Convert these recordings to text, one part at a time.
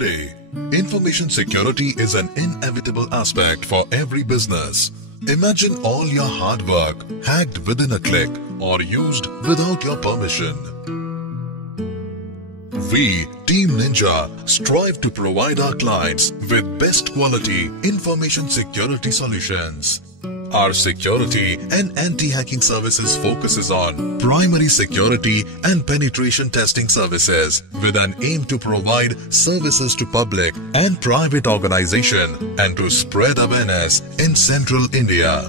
Today, information security is an inevitable aspect for every business. Imagine all your hard work hacked within a click or used without your permission. We, Team Ninja, strive to provide our clients with best quality information security solutions. Our security and anti-hacking services focuses on primary security and penetration testing services with an aim to provide services to public and private organization and to spread awareness in central India.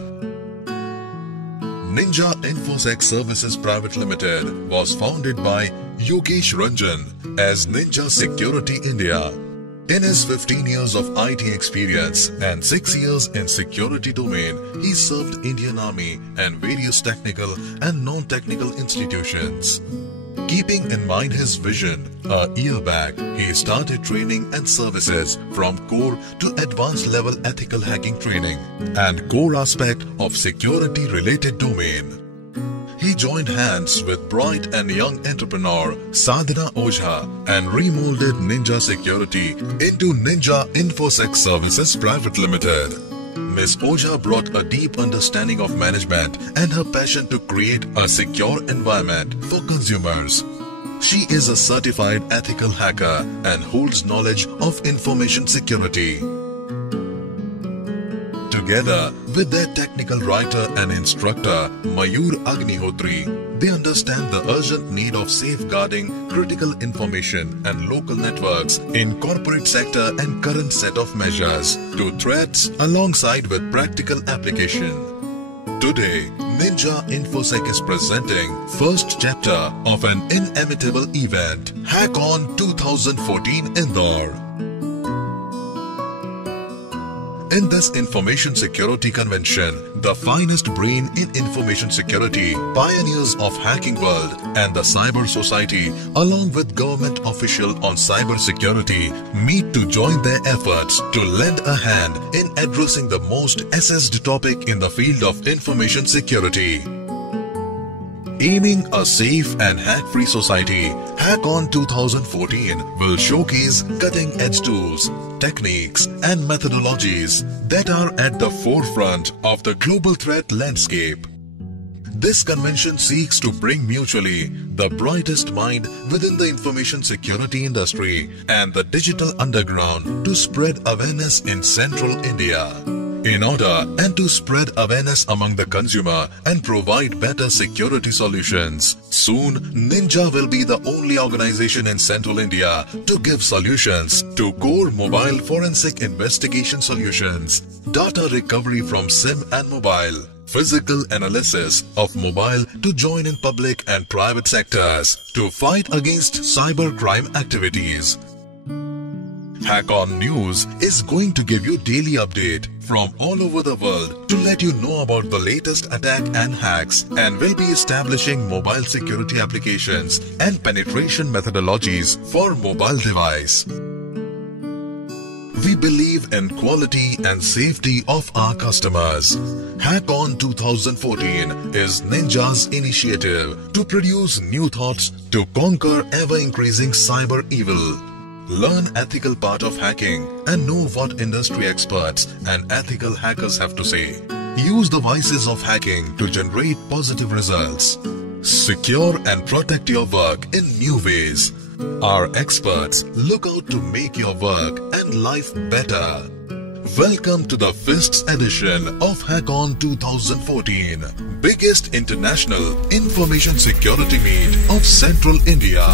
Ninja InfoSec Services Private Limited was founded by Yogesh Ranjan as Ninja Security India. In his 15 years of IT experience and 6 years in security domain, he served Indian Army and various technical and non-technical institutions. Keeping in mind his vision, a year back, he started training and services from core to advanced level ethical hacking training and core aspect of security related domain. He joined hands with bright and young entrepreneur Sadhana Ojha and remolded Ninja Security into Ninja InfoSec Services Private Limited. Ms. Ojha brought a deep understanding of management and her passion to create a secure environment for consumers. She is a certified ethical hacker and holds knowledge of information security. Together with their technical writer and instructor Mayur Agnihotri, they understand the urgent need of safeguarding critical information and local networks in corporate sector and current set of measures to threats alongside with practical application. Today, Ninja InfoSec is presenting first chapter of an inimitable event, HackOn 2014 Indore. In this information security convention, the finest brain in information security, pioneers of hacking world and the cyber society along with government official on cyber security meet to join their efforts to lend a hand in addressing the most assessed topic in the field of information security. Aiming a safe and hack-free society, HackOn 2014 will showcase cutting-edge tools, techniques and methodologies that are at the forefront of the global threat landscape. This convention seeks to bring mutually the brightest mind within the information security industry and the digital underground to spread awareness in central India. In order and to spread awareness among the consumer and provide better security solutions, soon Ninja will be the only organization in central India to give solutions to core mobile forensic investigation solutions, data recovery from SIM and mobile, physical analysis of mobile to join in public and private sectors to fight against cyber crime activities. HackOn News is going to give you daily update from all over the world to let you know about the latest attack and hacks and will be establishing mobile security applications and penetration methodologies for mobile device. We believe in quality and safety of our customers. HackOn 2014 is Ninja's initiative to produce new thoughts to conquer ever-increasing cyber evil. Learn ethical part of hacking and know what industry experts and ethical hackers have to say. Use the vices of hacking to generate positive results. Secure and protect your work in new ways. Our experts look out to make your work and life better. Welcome to the 5th edition of HackOn 2014, biggest international information security meet of Central India.